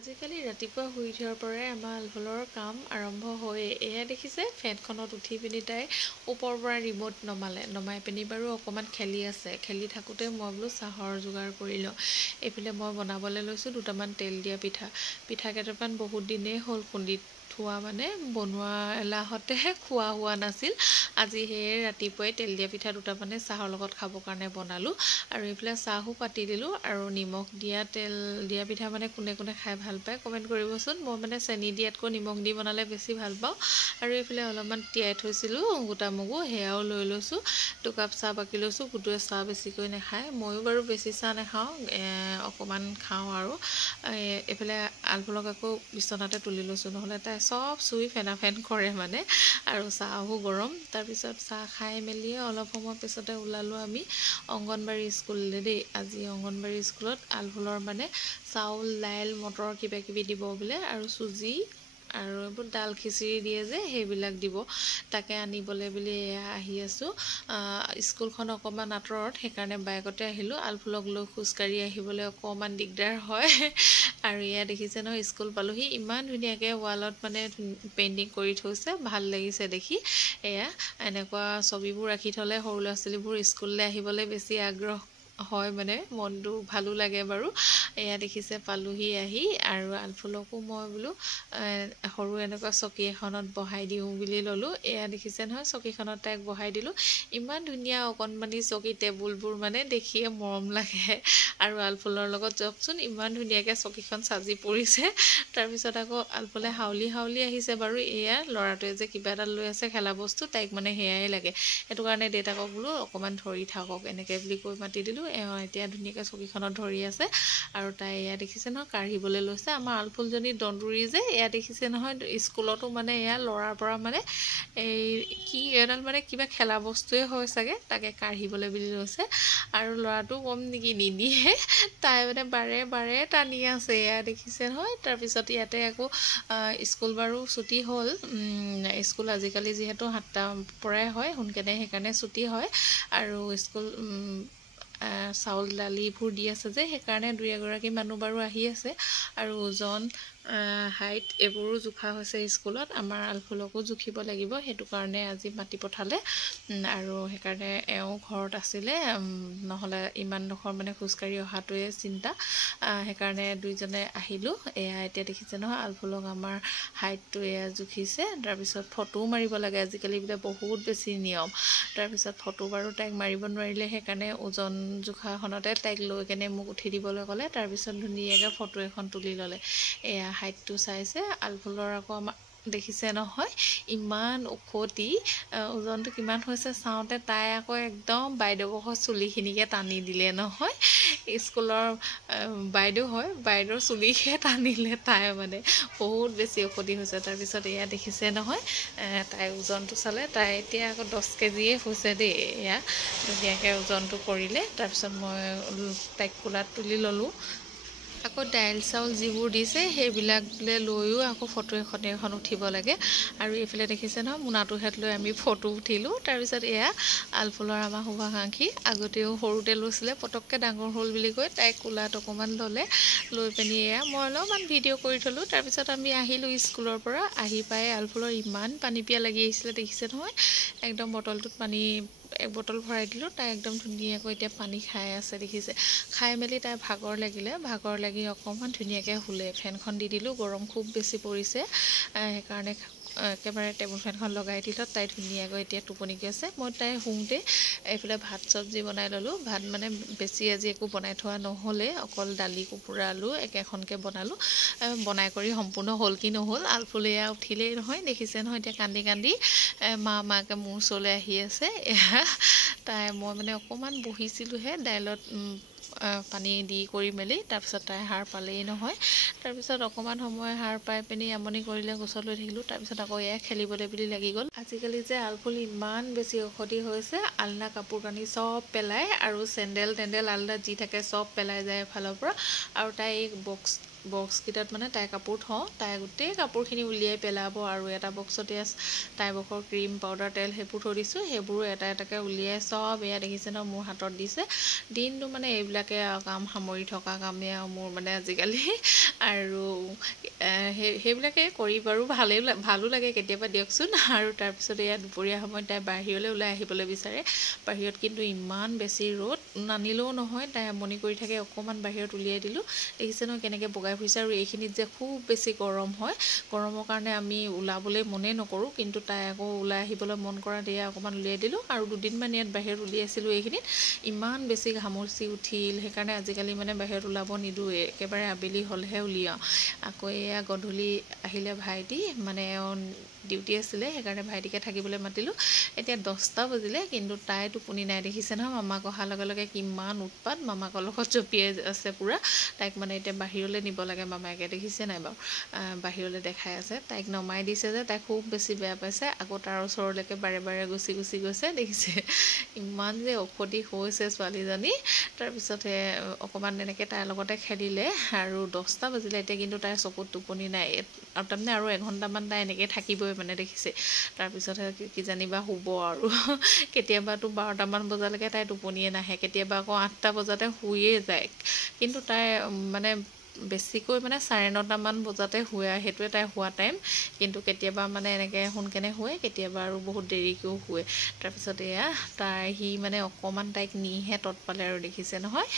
আজিকালি ৰাতিপুৱা শুই উঠাৰ পৰাই আমাৰ আলফুলৰ কাম আৰম্ভ হয়েই। এয়া দেখিছে ফেনখনত উঠি পিনি তাই ওপৰৰ পৰা ৰিম'ট নমাই পিনি বাৰু অকণমান খেলি আছে। খেলি থাকোঁতে মই বোলো চাহৰ যোগাৰ কৰি লওঁ। এইফালে মই বনাবলৈ লৈছোঁ দুটামান তেল দিয়া পিঠা কেইটামান বহুত দিনেই হ'ল খুন্দি থোৱা, মানে বনোৱা এলাহতে খোৱা হোৱা নাছিল। আজি সেয়ে ৰাতিপুৱাই তেল দিয়া পিঠা দুটামানে চাহৰ লগত খাবৰ কাৰণে বনালোঁ। আৰু এইফালে চাহো পাতি দিলোঁ। আৰু নিমখ দিয়া তেল দিয়া পিঠা মানে কোনে কোনে খাই ভাল পায় কমেণ্ট কৰিবচোন। মই মানে চেনি দিয়াতকৈ নিমখ দি বনালে বেছি ভাল পাওঁ। আৰু এইফালে অলপমান তিয়াই থৈছিলোঁ গোটা মগু, সেয়াও লৈ লৈছোঁ। 2 কাপ চাহ বাকি লৈছোঁ। গুটুৱে চাহ বেছিকৈ নাখায়, ময়ো বাৰু বেছি চাহ নাখাওঁ, অকণমান খাওঁ। আৰু এইফালে আলফুলক আকৌ বিচনাতে তুলি লৈছোঁ, নহ'লে তাই চব চুই ফেনাফেন কৰে মানে। আৰু চাহো গৰম। তাৰপিছত চাহ খাই মেলিয়ে অলপ সময় পিছতে ওলালোঁ আমি অংগনবাড়ী স্কুললৈ দেই। আজি অংগনবাড়ী স্কুলত আলফুলৰ মানে চাউল দাইল মটৰ কিবাকিবি দিব বোলে, আৰু চুজি আৰু এইবোৰ ডাল খিচিৰি দিয়ে যে সেইবিলাক দিব। তাকে আনিবলৈ বুলি এয়া আহি আছোঁ। স্কুলখন অকণমান আঁতৰত, সেইকাৰণে বাইকতে আহিলোঁ। আলফুলক লৈ খোজকাঢ়ি আহিবলৈ অকণমান দিগদাৰ হয়। আৰু এয়া দেখিছে নহয়, স্কুল পালোহি। ইমান ধুনীয়াকৈ ৱালত মানে পেইণ্টিং কৰি থৈছে, ভাল লাগিছে দেখি। এয়া এনেকুৱা ছবিবোৰ ৰাখি থ'লে সৰু ল'ৰা ছোৱালীবোৰ স্কুললৈ আহিবলৈ বেছি আগ্ৰহ হয়, মানে মনটো ভালো লাগে বাৰু। এয়া দেখিছে পালোহি আহি। আৰু আলফুলকো মই বোলো সৰু এনেকুৱা চকী এখনত বহাই দিওঁ বুলি ল'লোঁ। এয়া দেখিছে নহয়, চকীখনত তাইক বহাই দিলোঁ। ইমান ধুনীয়া অকণমানি চকী টেবুলবোৰ মানে দেখিয়ে মৰম লাগে। আৰু আলফুলৰ লগত যাওকচোন ইমান ধুনীয়াকৈ চকীখন সাজি পৰিছে। তাৰপিছত আকৌ আলফুলে হাউলি আহিছে বাৰু। এয়া ল'ৰাটোৱে যে কিবা এটা লৈ আছে খেলা বস্তু, তাইক মানে সেয়াই লাগে। সেইটো কাৰণে দেউতাকক বোলো অকণমান ধৰি থাকক, এনেকৈ বুলি কৈ মাতি দিলোঁ। এতিয়া ধুনীয়াকৈ চকীখনত ধৰি আছে। আৰু তাই এয়া দেখিছে নহয় কাঢ়িবলৈ লৈছে। আমাৰ আলফুলজনী দন্দুৰি যে, এয়া দেখিছে নহয় স্কুলতো মানে এয়া ল'ৰাৰ পৰা মানে কি এডাল মানে কিবা খেলা বস্তুৱে হয় চাগে, তাকে কাঢ়িবলৈ বুলি লৈছে। আৰু ল'ৰাটো কম নেকি, নিদিয়ে। তাই মানে বাৰে বাৰে টানি আছে, এয়া দেখিছে নহয়। তাৰপিছত ইয়াতে আকৌ স্কুল বাৰু ছুটি হ'ল। স্কুল আজিকালি যিহেতু 7টাৰ পৰাই হয় সোনকালে, সেইকাৰণে ছুটি হয়। আৰু স্কুল চাউল দালিবোৰ দি আছে যে, সেইকাৰণে 2-এগৰাকী মানুহ বাৰু আহি আছে। আৰু ওজন হাইট এইবোৰো জোখা হৈছে স্কুলত। আমাৰ আলফুলকো জুখিব লাগিব, সেইটো কাৰণে আজি মাতি পঠালে। আৰু সেইকাৰণে এওঁ ঘৰত আছিলে, নহ'লে ইমানডোখৰ মানে খোজকাঢ়ি অহাটোৱে চিন্তা। সেইকাৰণে দুইজনে আহিলোঁ। এয়া এতিয়া দেখিছে নহয় আলফুলক আমাৰ হাইটটো এয়া জুখিছে। তাৰপিছত ফটোও মাৰিব লাগে, আজিকালি বোলে বহুত বেছি নিয়ম। তাৰপিছত ফটো বাৰু তাইক মাৰিব নোৱাৰিলে, সেইকাৰণে ওজন জোখাখনতে তাইক লৈ কেনে মোক উঠি দিবলৈ ক'লে। তাৰপিছত ধুনীয়াকৈ ফটো এখন তুলি ল'লে। এয়া হাইটটো চাইছে। আলফুলৰ আকৌ আমাৰ দেখিছে নহয় ইমান ওখতি, ওজনটো কিমান হৈছে চাওঁতে তাই আকৌ একদম বাইদেউৰ চুলিখিনিকে টানি দিলে নহয়। স্কুলৰ বাইদেউ হয়, বাইদেউৰ চুলিকে টানিলে তাই, মানে বহুত বেছি ওখতি হৈছে। তাৰপিছত এয়া দেখিছে নহয় তাই ওজনটো চালে, তাই এতিয়া আকৌ 10 কেজিয়ে হৈছে দেই। এয়া ধুনীয়াকৈ ওজনটো কৰিলে। তাৰপিছত মই তাইক কোলাত তুলি ল'লোঁ। আকৌ দাইল চাউল যিবোৰ দিছে সেইবিলাকলৈ লৈও আকৌ ফটো এখন উঠিব লাগে। আৰু এইফালে দেখিছে নহয় মোনাটোহেঁত লৈ আমি ফটো উঠিলোঁ। তাৰপিছত এয়া আলফুলৰ আমাৰ শুভাকাংক্ষী আগতেও সৰুতে লৈছিলে, পটককৈ ডাঙৰ হ'ল বুলি কৈ তাইক কোলাত অকণমান ল'লে। লৈ পিনি এয়া মই অলপমান ভিডিঅ' কৰি থ'লোঁ। তাৰপিছত আমি আহিলোঁ স্কুলৰ পৰা। আহি পাই আলফুলৰ ইমান পানী পিয়া লাগি আহিছিলে, দেখিছে নহয় একদম বটলটোত পানী 1 বটল ভৰাই দিলোঁ। তাই একদম ধুনীয়াকৈ এতিয়া পানী খাই আছে, দেখিছে। খাই মেলি তাই ভাগৰ লাগি অকণমান ধুনীয়াকৈ শুলে। ফেনখন দি দিলোঁ, গৰম খুব বেছি পৰিছে, সেইকাৰণে একেবাৰে টেবুল ফেনখন লগাই দিলত তাই ধুনীয়াকৈ এতিয়া টোপনি গৈ আছে। মই তাই শুওঁতে এইফালে ভাত চব্জি বনাই ল'লোঁ। ভাত মানে বেছি আজি একো বনাই থোৱা নহ'লে, অকল দালি কুকুৰা আলু একেখনকৈ বনালোঁ। বনাই কৰি সম্পূৰ্ণ হ'ল কি নহ'ল। আলফুল এয়া উঠিলেই নহয়, দেখিছে নহয় এতিয়া কান্দি মাকে মোৰ ওচৰলৈ আহি আছে। তাই মই মানে অকণমান বহিছিলোঁহে দাইলত পানী দি কৰি মেলি। তাৰপিছত তাই সাৰ পালেই নহয়। তাৰপিছত অকণমান সময় সাৰ পাই পিনি আমনি কৰিলে, গোচত লৈ থাকিলোঁ। তাৰপিছত আকৌ এয়া খেলিবলৈ বুলি লাগি গ'ল। আজিকালি যে আলফুল ইমান বেছি ঔষধি হৈছে, আলনা কাপোৰ কানি চব পেলায়, আৰু চেণ্ডেল আলনাত যি থাকে চব পেলাই যায় এফালৰ পৰা। আৰু তাই এই বক্সকেইটাত মানে তাই কাপোৰ থওঁ, তাই গোটেই কাপোৰখিনি উলিয়াই পেলাব। আৰু এটা বক্সতে তাই বখৰ ক্ৰীম পাউডাৰ তেল সেইবোৰ থৈ দিছোঁ, সেইবোৰো এটা এটাকৈ উলিয়াই চব এয়া দেখিছে ন মোৰ হাতত দিছে। দিনটো মানে এইবিলাকে কাম সামৰি থকা কামেই আৰু মোৰ মানে আজিকালি। আৰু সেইবিলাকে কৰি বাৰু ভালো লাগে কেতিয়াবা দিয়কচোন। আৰু তাৰপিছত এয়া দুপৰীয়া সময়ত তাই বাহিৰলৈ ওলাই আহিবলৈ বিচাৰে। বাহিৰত কিন্তু ইমান বেছি ৰ'দ, নানিলেও নহয়, তাই আমনি কৰি থাকে। অকণমান বাহিৰত উলিয়াই দিলোঁ, দেখিছে নহয় কেনেকৈ বগাই ফুৰিছে। আৰু এইখিনিত যে খুব বেছি গৰম হয়, গৰমৰ কাৰণে আমি ওলাবলৈ মনেই নকৰোঁ, কিন্তু তাই আকৌ ওলাই আহিবলৈ মন কৰা দিয়ে অকণমান উলিয়াই দিলোঁ। আৰু দুদিনমান ইয়াত বাহিৰত উলিয়াইছিলোঁ, এইখিনিত ইমান বেছি ঘামচি উঠিল, সেইকাৰণে আজিকালি মানে বাহিৰত ওলাব নিদিওঁৱেই, একেবাৰে আবেলি হ'লেহে উলিয়াওঁ। আকৌ এয়া গধূলি আহিলে ভাইটি, মানে ডিউটি আছিলে, সেইকাৰণে ভাইটিকে থাকিবলৈ মাতিলোঁ। এতিয়া 10টা বাজিলে, কিন্তু তাই টোপনি নাই, দেখিছে নহয় মামাক অহাৰ লগে লগে কিমান উৎপাত, মামাকৰ লগত জঁপিয়াই আছে পূৰা। তাইক মানে এতিয়া বাহিৰলৈ নিব লাগে মামাকে, দেখিছে নাই বাৰু, বাহিৰলৈ দেখাই আছে। তাইক নমাই দিছে যে তাই খুব বেছি বেয়া পাইছে, আকৌ তাৰ ওচৰলৈকে বাৰে বাৰে গুচি গৈছে, দেখিছে ইমান যে ঔষধি হৈছে ছোৱালীজনী। তাৰপিছতে অকণমান এনেকৈ তাইৰ লগতে খেলিলে, আৰু 10টা বাজিলে এতিয়া, কিন্তু তাইৰ চকুত টোপনি নাই। আৰু তাৰমানে আৰু এঘণ্টামান তাই এনেকৈ থাকিবই মানে, দেখিছে। তাৰপিছতহে কিজানিবা শুব আৰু কেতিয়াবাতো 12টামান বজালৈকে তাই টোপনিয়ে নাহে, কেতিয়াবা আকৌ 8টা বজাতে শুইয়ে যায়। কিন্তু তাই মানে বেছিকৈ মানে 9:30মান বজাতে শুৱে, সেইটোৱে তাই শুৱা টাইম। কিন্তু কেতিয়াবা মানে এনেকৈ সোনকালে শুৱে, কেতিয়াবা আৰু বহুত দেৰিকৈও শুৱে। তাৰপিছত এয়া সি মানে অকণমান তাইক নিহে তৎ পালে আৰু, দেখিছে নহয়।